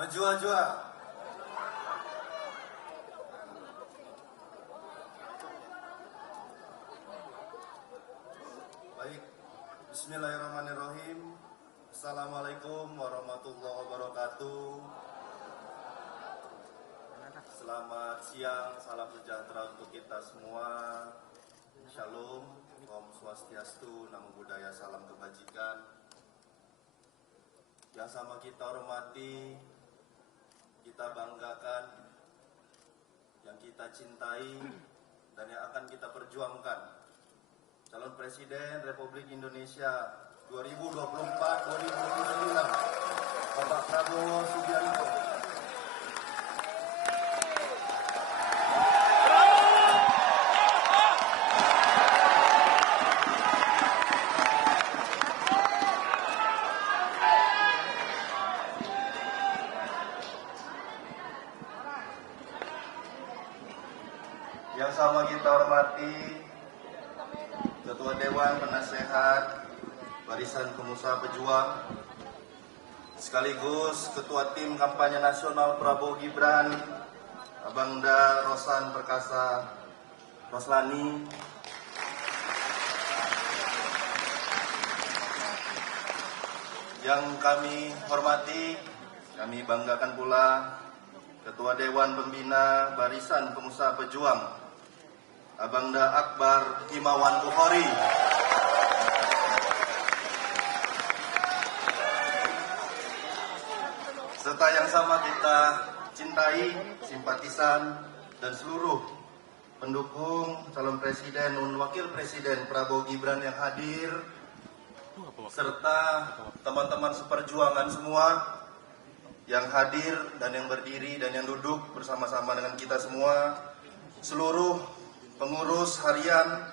Menjua-jua. Baik, bismillahirrahmanirrahim. Assalamualaikum warahmatullahi wabarakatuh. Selamat siang, salam sejahtera untuk kita semua. Shalom, Om Swastiastu, Namo Buddhaya, salam kebajikan. Yang sama kita hormati, kita banggakan, yang kita cintai, dan yang akan kita perjuangkan, calon Presiden Republik Indonesia 2024-2029, Bapak Prabowo Subianto. Yang sama kita hormati Ketua Dewan Penasehat Barisan Pengusaha Pejuang, sekaligus Ketua Tim Kampanye Nasional Prabowo Gibran, Abangda Rosan Perkasa Roslani, yang kami hormati, kami banggakan pula Ketua Dewan Pembina Barisan Pengusaha Pejuang, Abangda Akbar Himawan Bukhari, serta yang sama kita cintai, simpatisan, dan seluruh pendukung calon presiden dan wakil presiden Prabowo Gibran yang hadir, serta teman-teman seperjuangan semua yang hadir dan yang berdiri dan yang duduk bersama-sama dengan kita semua, seluruh pengurus harian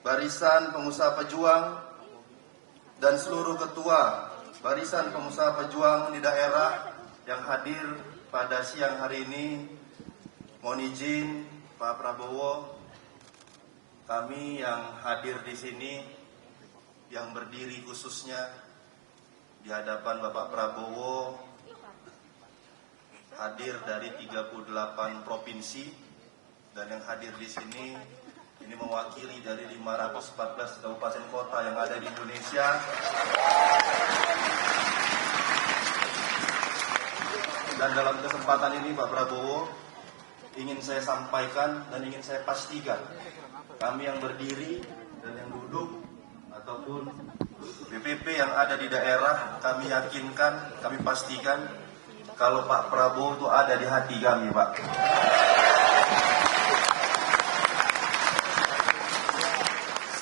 Barisan Pengusaha Pejuang, dan seluruh ketua Barisan Pengusaha Pejuang di daerah yang hadir pada siang hari ini. Mohon izin Pak Prabowo, kami yang hadir di sini, yang berdiri khususnya di hadapan Bapak Prabowo, hadir dari 38 provinsi, dan yang hadir di sini ini mewakili dari 514 kabupaten kota yang ada di Indonesia. Dan dalam kesempatan ini Pak Prabowo, ingin saya sampaikan dan ingin saya pastikan, kami yang berdiri dan yang duduk ataupun BPP yang ada di daerah, kami yakinkan, kami pastikan kalau Pak Prabowo itu ada di hati kami, Pak.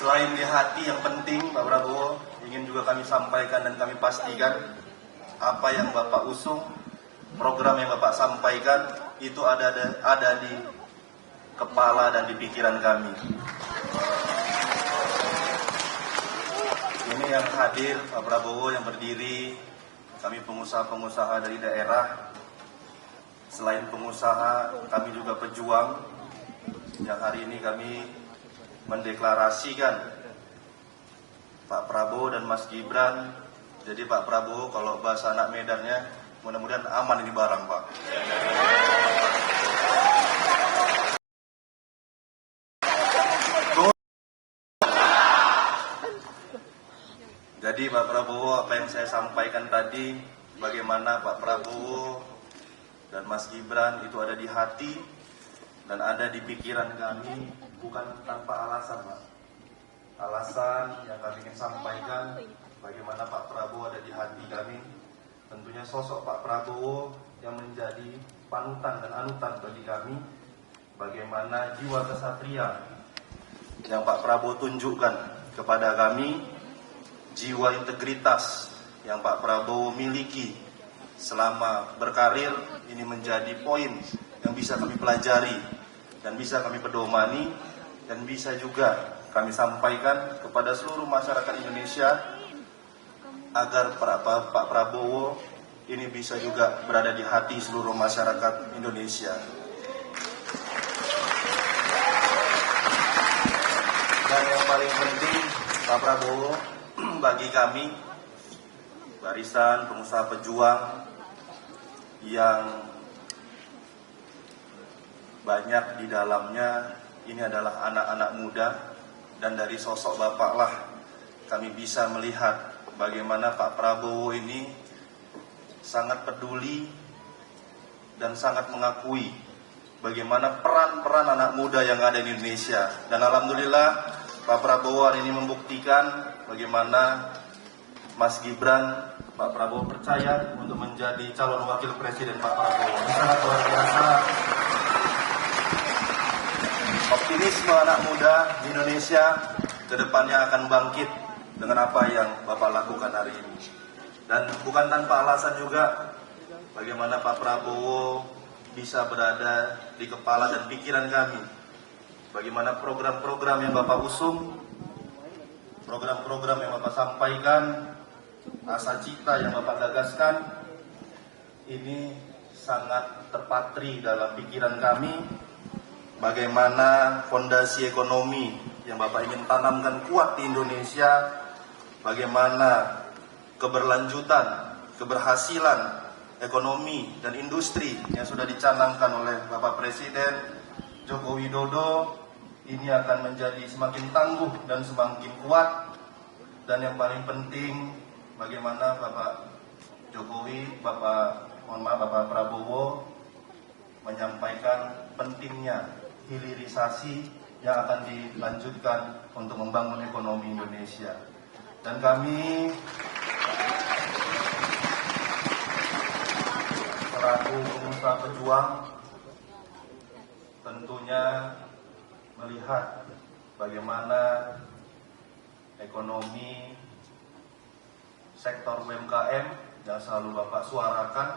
Selain di hati, yang penting Pak Prabowo, ingin juga kami sampaikan dan kami pastikan apa yang Bapak usung, program yang Bapak sampaikan itu ada di kepala dan di pikiran kami. Ini yang hadir Pak Prabowo yang berdiri, kami pengusaha-pengusaha dari daerah. Selain pengusaha, kami juga pejuang yang hari ini kami mendeklarasikan Pak Prabowo dan Mas Gibran. Jadi Pak Prabowo, kalau bahasa anak Medannya, mudah-mudahan aman ini barang, Pak. Jadi Pak Prabowo, apa yang saya sampaikan tadi, bagaimana Pak Prabowo dan Mas Gibran itu ada di hati dan ada di pikiran kami, bukan tanpa alasan, Pak. Alasan yang kami ingin sampaikan, bagaimana Pak Prabowo ada di hati kami. Tentunya sosok Pak Prabowo yang menjadi panutan dan anutan bagi kami. Bagaimana jiwa kesatria yang Pak Prabowo tunjukkan kepada kami, jiwa integritas yang Pak Prabowo miliki selama berkarir, ini menjadi poin yang bisa kami pelajari dan bisa kami pedomani dan bisa juga kami sampaikan kepada seluruh masyarakat Indonesia agar Pak Prabowo ini bisa juga berada di hati seluruh masyarakat Indonesia. Dan yang paling penting, Pak Prabowo, bagi kami Barisan Pengusaha Pejuang yang banyak di dalamnya ini adalah anak-anak muda, dan dari sosok Bapak lah kami bisa melihat bagaimana Pak Prabowo ini sangat peduli dan sangat mengakui bagaimana peran-peran anak muda yang ada di Indonesia. Dan alhamdulillah Pak Prabowo hari ini membuktikan bagaimana Mas Gibran, Pak Prabowo percaya untuk menjadi calon wakil presiden Pak Prabowo. Ini sangat luar biasa. Optimisme anak muda di Indonesia ke depannya akan bangkit dengan apa yang Bapak lakukan hari ini. Dan bukan tanpa alasan juga bagaimana Pak Prabowo bisa berada di kepala dan pikiran kami. Bagaimana program-program yang Bapak usung, program-program yang Bapak sampaikan, asa cita yang Bapak gagaskan, ini sangat terpatri dalam pikiran kami. Bagaimana fondasi ekonomi yang Bapak ingin tanamkan kuat di Indonesia, bagaimana keberlanjutan, keberhasilan ekonomi dan industri yang sudah dicanangkan oleh Bapak Presiden Joko Widodo ini akan menjadi semakin tangguh dan semakin kuat. Dan yang paling penting, bagaimana Bapak Jokowi, Bapak Prabowo menyampaikan pentingnya hilirisasi yang akan dilanjutkan untuk membangun ekonomi Indonesia. Dan kami selaku pengusaha pejuang tentunya melihat bagaimana ekonomi sektor UMKM yang selalu Bapak suarakan,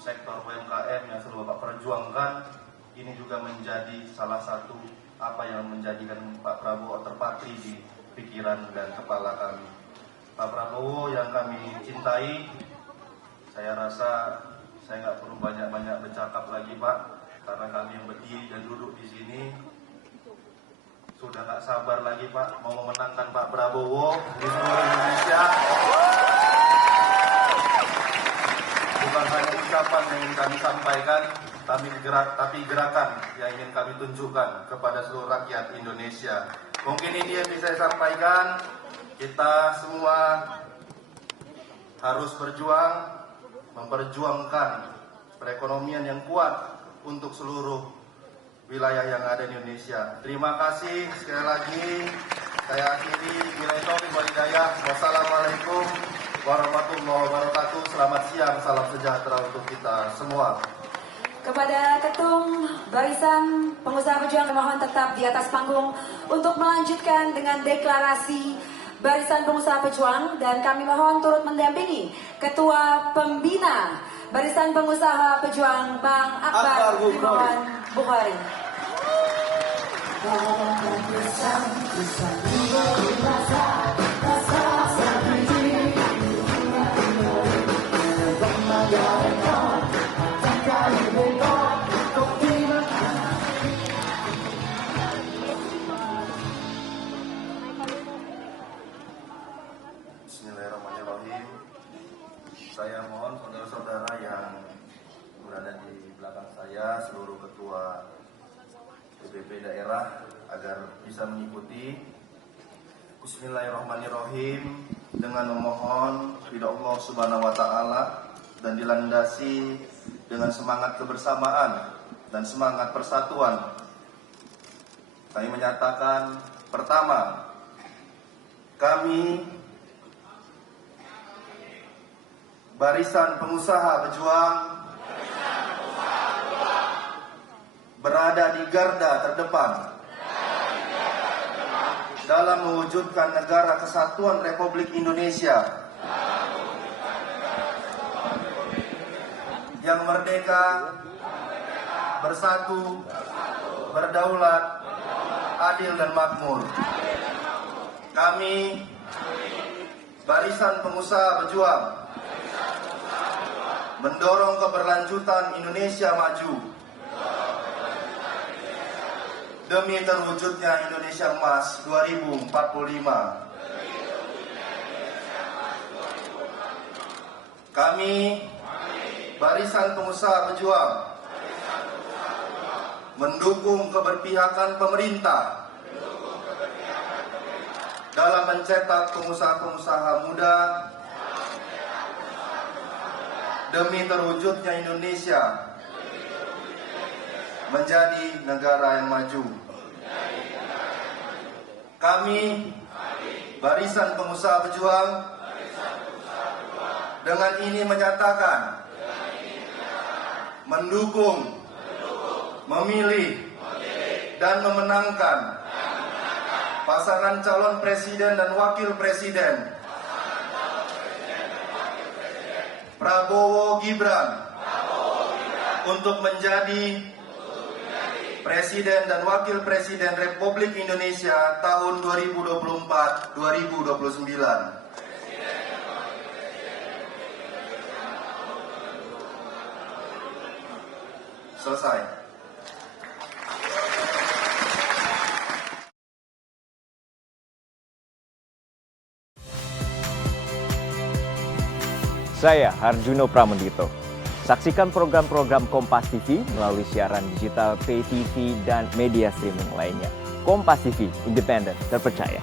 sektor UMKM yang selalu Bapak perjuangkan, ini juga menjadi salah satu apa yang menjadikan Pak Prabowo terpatri di pikiran dan kepala kami. Pak Prabowo yang kami cintai, saya rasa saya nggak perlu banyak-banyak bercakap lagi Pak, karena kami yang berdiri dan duduk di sini sudah nggak sabar lagi Pak mau memenangkan Pak Prabowo di seluruh Indonesia. Bukan hanya ucapan yang ingin kami sampaikan, tapi gerakan yang ingin kami tunjukkan kepada seluruh rakyat Indonesia. Mungkin ini yang bisa saya sampaikan. Kita semua harus berjuang, memperjuangkan perekonomian yang kuat untuk seluruh wilayah yang ada di Indonesia. Terima kasih sekali lagi. Saya akhiri. Wassalamualaikum warahmatullahi wabarakatuh. Selamat siang, salam sejahtera untuk kita semua. Kepada Ketum Barisan Pengusaha Pejuang, mohon tetap di atas panggung untuk melanjutkan dengan deklarasi Barisan Pengusaha Pejuang, dan kami mohon turut mendampingi Ketua Pembina Barisan Pengusaha Pejuang Bang Akbar Bukhari. Bismillahirrahmanirrahim. Saya mohon saudara-saudara yang berada di belakang saya, seluruh ketua PPP daerah agar bisa mengikuti. Bismillahirrahmanirrahim, dengan memohon ridha Allah Subhanahu wa taala dan dilandasi dengan semangat kebersamaan dan semangat persatuan. Kami menyatakan, pertama, kami Barisan Pengusaha Pejuang berada di garda terdepan dalam mewujudkan negara kesatuan Republik Indonesia yang merdeka, bersatu, berdaulat, adil dan makmur. Kami Barisan Pengusaha Pejuang mendorong keberlanjutan Indonesia maju demi terwujudnya Indonesia Emas 2045. Kami Barisan Pengusaha Pejuang mendukung keberpihakan pemerintah dalam mencetak pengusaha-pengusaha muda demi terwujudnya Indonesia menjadi negara yang maju. Kami, Barisan Pengusaha Pejuang, dengan ini menyatakan mendukung, memilih, dan memenangkan pasangan calon presiden dan wakil presiden Prabowo Gibran untuk menjadi Presiden dan Wakil Presiden Republik Indonesia tahun 2024-2029. Selesai. Saya Harjuno Pramendito. Saksikan program-program Kompas TV melalui siaran digital, pay TV, dan media streaming lainnya. Kompas TV, independen, terpercaya.